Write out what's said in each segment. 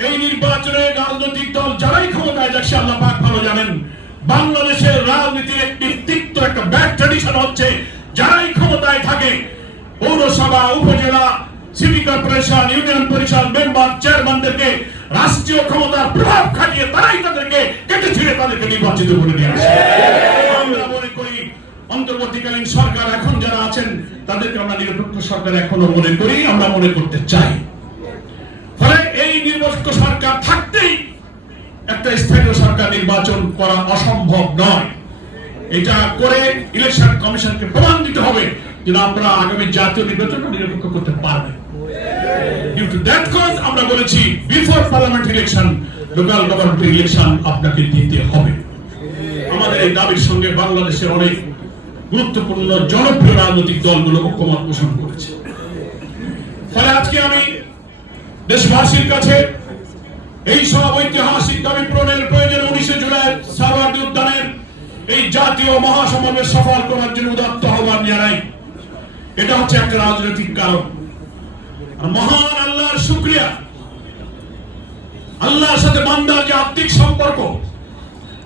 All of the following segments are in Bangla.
এই নির্বাচনে রাজনৈতিক দল যারাই ক্ষমতায় যাচ্ছে আল্লাহ পাক ভালো জানেন, বাংলাদেশের রাজনীতির একটি তিক্ত একটা ব্যাড ট্র্যাডিশন হচ্ছে যারাই ক্ষমতায় থাকে পৌরসভা, উপজেলা, সিটি কর্পোরেশন, ইউনিয়ন পরিষদ মেম্বার, চেয়ারম্যানদেরকে রাষ্ট্রীয় ক্ষমতার প্রভাব খাটিয়ে তারাই তাদেরকে কেটে ছিঁড়ে তাদেরকে নির্বাচিত করে নিয়ে আসে। আমরা মনে করি অন্তর্বর্তীকালীন সরকার এখন যারা আছেন তাদেরকে আমরা নিরপেক্ষ সরকার এখনো মনে করি, আমরা মনে করতে চাই। ফলে এই নিরপেক্ষ সরকার থাকতেই একটা স্থানীয় সরকার নির্বাচন করা অসম্ভব নয়। এটা করে ইলেকশন কমিশনকে প্রমাণ দিতে হবে যে আপনারা আগামী জাতীয় নির্বাচন নিরপেক্ষ করতে পারবেন। ডিউ টু দ্যাট কজ আমরা বলেছি before parliament election local government election আপনাকে দিতে হবে। আমাদের এই দাবির সঙ্গে বাংলাদেশের অনেক গুরুত্বপূর্ণ জনপ্রিয় রাজনৈতিক দলগুলো ঐক্যমত পোষণ করেছে। ফলে আজকে আমি দেশবাসীর কাছে এই সব ঐতিহাসিক দাবি পূরণের প্রয়োজনে 19 জুলাই সাভার উদ্যানের এই জাতীয় মহাসমাবেশ সফল করার জন্য উদাত্ত আহ্বান জানাই। এটা হচ্ছে একটা রাজনৈতিক কারণ। মহান আল্লাহর শুকরিয়া, আল্লাহর সাথে বান্দার যে আত্মিক সম্পর্ক,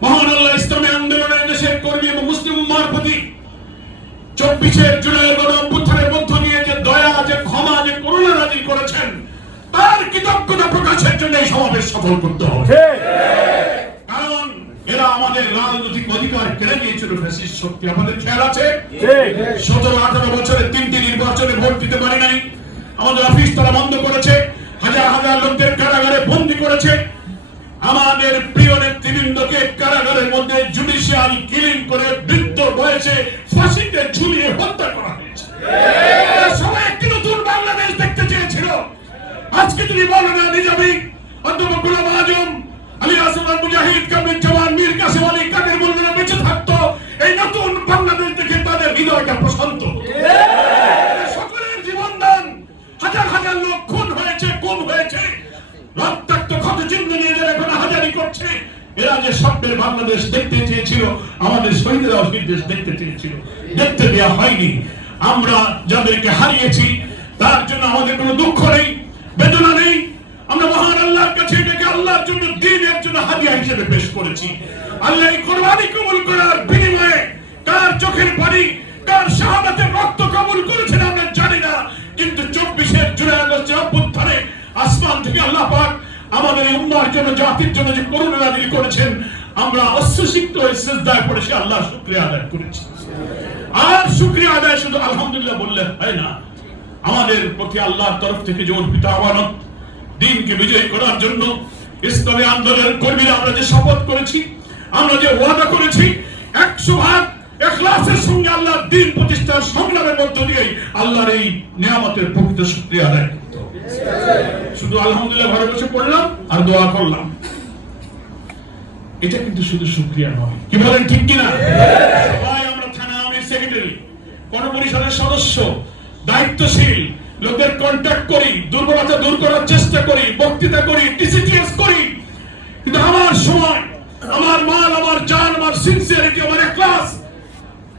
মহান আল্লাহ ইসলামী আন্দোলনের দেশের কর্মী এবং মুসলিম উম্মাহর প্রতি 24 জুলাই গণ অভ্যুত্থানের মধ্য দিয়ে যে দয়া, যে ক্ষমা, যে করুণা নাযিল করেছেন তার কৃতজ্ঞতা প্রকাশের জন্য এই সমাবেশ সফল করতে হবে। কারণ এরা আমাদের রাজনৈতিক অধিকার কেড়ে নিয়েছিল ফ্যাসিস্ট শক্তি। আমাদের খেয়াল আছে 17-18 বছরে 3টি নির্বাচনে ভোট দিতে পারি নাই। আমাদের অফিস তারা বন্ধ করেছে, হাজার হাজার লোকদের কারাগারে বন্দী করেছে, আমাদের প্রিয় নেতৃবৃন্দকে কারাগারের মধ্যে জুডিশিয়াল কিলিং করে বৃদ্ধ বয়সে ফাঁসিতে ঝুলিয়ে হত্যা করা হয়েছে। সবাই একটি নতুন বাংলাদেশ দেখতে চেয়েছিল। আজকে যদি মৌলানা নিজামী, অধ্যাপক গোলাম আজম, আলী হাসান মুজাহিদ, কামিল জামান, মীর কাসেম আলী, কাদের মোল্লারা বেঁচে থাকতো, এই নতুন বাংলাদেশ দেখে তাদের হৃদয়টা প্রশান্ত। সকলের জীবনদান, হাজার হাজার লোক খুন হয়েছে, গুম হয়েছে, রক্তাক্ত ক্ষতচিহ্ন নিয়ে যারা এখন হাজারি করছে, এরা যে স্বপ্নের বাংলাদেশ দেখতে চেয়েছিল, আমাদের শহীদরা সেই দেশ দেখতে চেয়েছিল, দেখতে দেওয়া হয়নি। আমরা যাদেরকে হারিয়েছি তার জন্য আমাদের কোনো দুঃখ নেই, বেদনা নেই। আমরা মহান আল্লাহর কাছে এটাকে আল্লাহর জন্য দ্বীনের জন্য হাদিয়া হিসেবে পেশ করেছি। আল্লাহ এই কুরবানি কবুল করার বিনিময়ে কার চোখের পানি, কার শাহাদাতের রক্ত কবুল করেছেন আমরা জানি না, কিন্তু 24 জুলাই আগস্টের অভ্যুত্থানে আসমান থেকে আল্লাহ পাক আমাদের এই উম্মাহর জন্য, জাতির জন্য যে করুণা নাযিল করেছেন, আমরা অশ্রুসিক্ত হয়ে সিজদায় পড়ে সে আল্লাহর শুকরিয়া আদায় করেছি। আর শুকরিয়া আদায় শুধু আলহামদুলিল্লাহ বললে হয় না, আমাদের প্রতি আল্লাহর তরফ থেকে যে অর্পিত আমানত, দ্বীনকে বিজয়ী করার জন্য ইসলামী আন্দোলনের কর্মীরা আমরা যে শপথ করেছি, আমরা যে ওয়াদা করেছি, 100% ইখলাসের সঙ্গে আল্লাহর দ্বীন প্রতিষ্ঠার সংগ্রামের মধ্য দিয়ে আল্লাহর এই নিয়ামতের প্রকৃত শুকরিয়া আদায় করতে হবে। শুধু আলহামদুলিল্লাহ ঘরে বসে পড়লাম আর দোয়া করলাম, এটা কিন্তু শুধু শুকরিয়া নয়। কি বলেন, ঠিক কিনা? সবাই আমরা থানা আমির, সেক্রেটারি, গণপরিষদের সদস্য, দায়িত্বশীল লোকদের কন্ট্যাক্ট করি, দুর্বলতা দূর করার চেষ্টা করি, বক্তৃতা করি, টিসিটিএস করি, কিন্তু আমার সময়, আমার মাল, আমার জান, আমার সিনসিয়ারিটি, আমার ইখলাস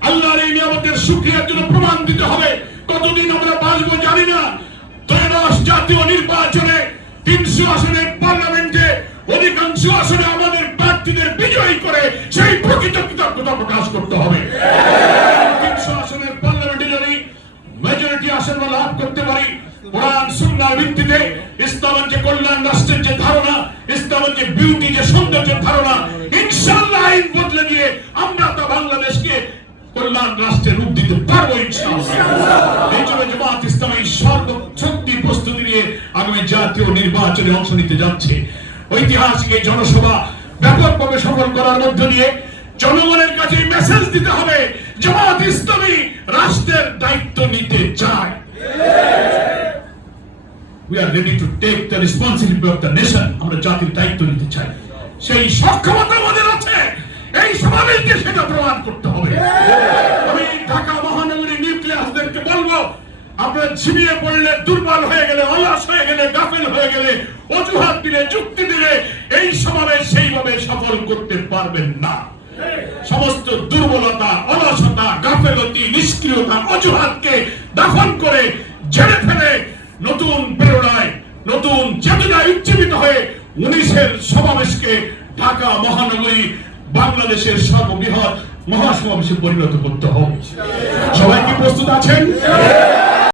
আল্লাহর এই নিয়ামতের শুকরিয়ার জন্য প্রমাণ দিতে হবে। কতদিন আমরা বাঁচবো জানি না। 13 জাতীয় নির্বাচনে 300 আসনের পার্লামেন্টে অধিকাংশ আসনে আমাদের প্রার্থীদের বিজয়ী করে সেই প্রকৃত কৃতজ্ঞতা প্রকাশ করতে হবে। 300 আসনের পার্লামেন্টে যদি মেজরিটি আসন লাভ করতে পারি, কোরআন সুন্নাহর ভিত্তিতে ইসলামের যে কল্যাণ রাষ্ট্রের যে ধারণা, ইসলামের যে বিউটি, যে সৌন্দর্যের ধারণা, ইনশাআল্লাহ আইন বদলে দিয়ে আমরা তা বাংলাদেশকে কল্যাণ রাষ্ট্রে রূপ দিতে পারবো ইনশাআল্লাহ। এই জন্য জামাত ইসলামী সর্বশক্তি প্রস্তুতি নিয়ে আগামী জাতীয় নির্বাচনে অংশ নিতে যাচ্ছে। ঐতিহাসিক এই জনসভা ব্যাপকভাবে সফল করার মধ্য দিয়ে জনগণের কাছে মেসেজ দিতে হবে, জামাত ইসলামী রাষ্ট্রের দায়িত্ব নিতে চায়। We are ready to take the responsibility of the nation. আমরা জাতির দায়িত্ব নিতে চাই, সেই সক্ষমতা আমাদের আছে। এই সমাবেশকে সেটা প্রমাণ করতে হবে। আমি ঢাকা মহানগরী নিউক্লিয়াসদেরকে বলবো, আপনারা ঝিমিয়ে পড়লে, দুর্বল হয়ে গেলে, অলস হয়ে গেলে, গাফেল হয়ে গেলে, অজুহাত দিলে, যুক্তি দিলে এই সমাবেশ সেইভাবে সফল করতে পারবেন না। সমস্ত দুর্বলতা, অলসতা, গাফেলতি, নিষ্ক্রিয়তা, অজুহাতকে দাফন করে ঝেড়ে ফেলে নতুন প্রেরণায়, নতুন চেতনায় উজ্জীবিত হয়ে দেশের সমাবেশকে ঢাকা মহানগরী বাংলাদেশের সর্ববৃহৎ মহাসমাবেশে পরিণত করতে হবে। সবাই কি প্রস্তুত আছেন?